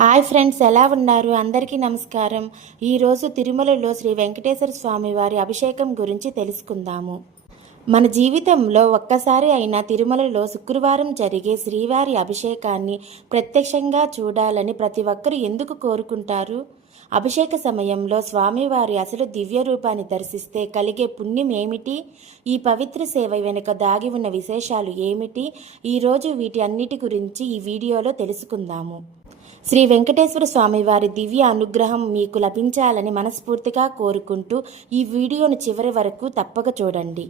Hi friends, ఎలా ఉన్నారు? అందరికీ నమస్కారం. ఈరోజు తిరుమలలో శ్రీ వెంకటేశ్వర స్వామి వారి అభిషేకం గురించి తెలుసుకుందాము. మన జీవితంలో ఒక్కసారి అయినా తిరుమలలో శుక్రవారం జరిగే శ్రీవారి అభిషేకాన్ని ప్రత్యక్షంగా చూడాలని ప్రతి ఒక్కరూ ఎందుకు కోరుకుంటారు? అభిషేక సమయంలో స్వామివారి అసలు దివ్య రూపాన్ని దర్శిస్తే కలిగే పుణ్యం ఏమిటి? ఈ పవిత్ర సేవ వెనుక దాగి ఉన్న విశేషాలు ఏమిటి? ఈరోజు వీటి అన్నిటి గురించి ఈ వీడియోలో తెలుసుకుందాము. శ్రీ వెంకటేశ్వర స్వామి వారి దివ్య అనుగ్రహం మీకు లభించాలని మనస్ఫూర్తిగా కోరుకుంటూ ఈ వీడియోను చివరి వరకు తప్పక చూడండి.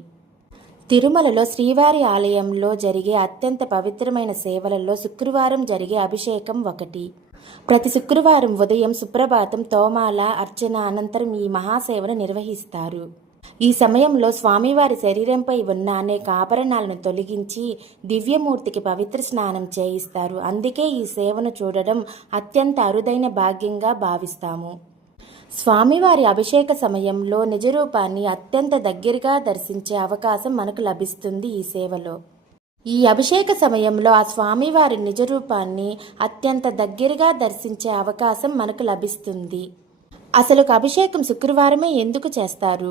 తిరుమలలో శ్రీవారి ఆలయంలో జరిగే అత్యంత పవిత్రమైన సేవలలో శుక్రవారం జరిగే అభిషేకం ఒకటి. ప్రతి శుక్రవారం ఉదయం సుప్రభాతం, తోమాల, అర్చన అనంతరం ఈ మహాసేవను నిర్వహిస్తారు. ఈ సమయంలో స్వామివారి శరీరంపై ఉన్న అనేక ఆభరణాలను తొలగించి దివ్యమూర్తికి పవిత్ర స్నానం చేయిస్తారు. అందుకే ఈ సేవను చూడడం అత్యంత అరుదైన భాగ్యంగా భావిస్తాము. స్వామివారి అభిషేక సమయంలో నిజరూపాన్ని అత్యంత దగ్గరగా దర్శించే అవకాశం మనకు లభిస్తుంది. ఈ సేవలో ఈ అభిషేక సమయంలో ఆ స్వామివారి నిజరూపాన్ని అత్యంత దగ్గరగా దర్శించే అవకాశం మనకు లభిస్తుంది. అసలు అభిషేకం శుక్రవారమే ఎందుకు చేస్తారు?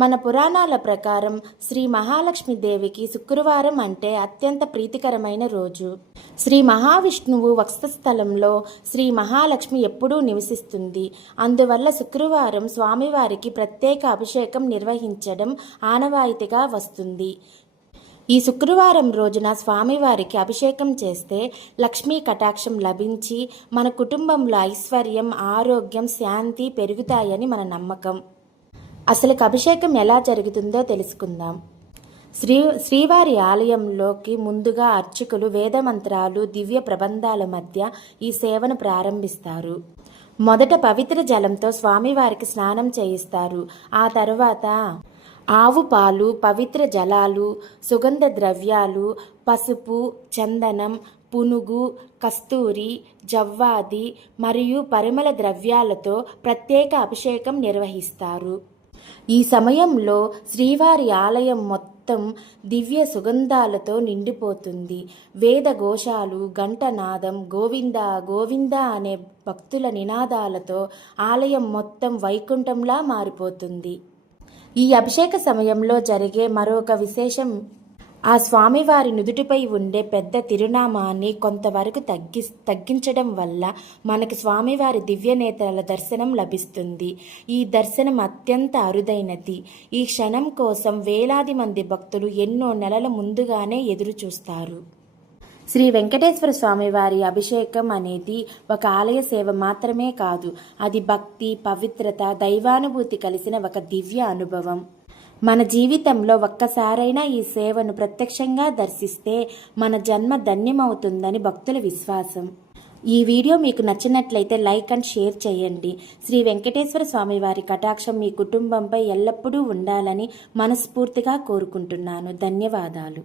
మన పురాణాల ప్రకారం శ్రీ మహాలక్ష్మీదేవికి శుక్రవారం అంటే అత్యంత ప్రీతికరమైన రోజు. శ్రీ మహావిష్ణువు వక్షస్థలంలో శ్రీ మహాలక్ష్మి ఎప్పుడూ నివసిస్తుంది. అందువల్ల శుక్రవారం స్వామివారికి ప్రత్యేక అభిషేకం నిర్వహించడం ఆనవాయితీగా వస్తుంది. ఈ శుక్రవారం రోజున స్వామివారికి అభిషేకం చేస్తే లక్ష్మీ కటాక్షం లభించి మన కుటుంబంలో ఐశ్వర్యం, ఆరోగ్యం, శాంతి పెరుగుతాయని మన నమ్మకం. అసలు అభిషేకం ఎలా జరుగుతుందో తెలుసుకుందాం. శ్రీవారి ఆలయంలోకి ముందుగా అర్చకులు వేదమంత్రాలు, దివ్య ప్రబంధాల మధ్య ఈ సేవను ప్రారంభిస్తారు. మొదట పవిత్ర జలంతో స్వామివారికి స్నానం చేయిస్తారు. ఆ తర్వాత ఆవు పాలు, పవిత్ర జలాలు, సుగంధ ద్రవ్యాలు, పసుపు, చందనం, పునుగు, కస్తూరి, జవ్వాది మరియు పరిమళ ద్రవ్యాలతో ప్రత్యేక అభిషేకం నిర్వహిస్తారు. ఈ సమయంలో శ్రీవారి ఆలయం మొత్తం దివ్య సుగంధాలతో నిండిపోతుంది. వేద ఘోషాలు, ఘంటనాదం, గోవింద గోవింద అనే భక్తుల నినాదాలతో ఆలయం మొత్తం వైకుంఠంలా మారిపోతుంది. ఈ అభిషేక సమయంలో జరిగే మరొక విశేషం, ఆ స్వామివారి నుదుటిపై ఉండే పెద్ద తిరునామాన్ని కొంతవరకు తగ్గించడం వల్ల మనకి స్వామివారి దివ్యనేత్రాల దర్శనం లభిస్తుంది. ఈ దర్శనం అత్యంత అరుదైనది. ఈ క్షణం కోసం వేలాది మంది భక్తులు ఎన్నో నెలల ముందుగానే ఎదురు చూస్తారు. శ్రీ వెంకటేశ్వర స్వామి వారి అభిషేకం అనేది ఒక ఆలయ సేవ మాత్రమే కాదు, అది భక్తి, పవిత్రత, దైవానుభూతి కలిసిన ఒక దివ్య అనుభవం. మన జీవితంలో ఒక్కసారైనా ఈ సేవను ప్రత్యక్షంగా దర్శిస్తే మన జన్మ ధన్యమవుతుందని భక్తుల విశ్వాసం. ఈ వీడియో మీకు నచ్చినట్లయితే లైక్ అండ్ షేర్ చేయండి. శ్రీ వెంకటేశ్వర స్వామి వారి కటాక్షం మీ కుటుంబంపై ఎల్లప్పుడూ ఉండాలని మనస్ఫూర్తిగా కోరుకుంటున్నాను. ధన్యవాదాలు.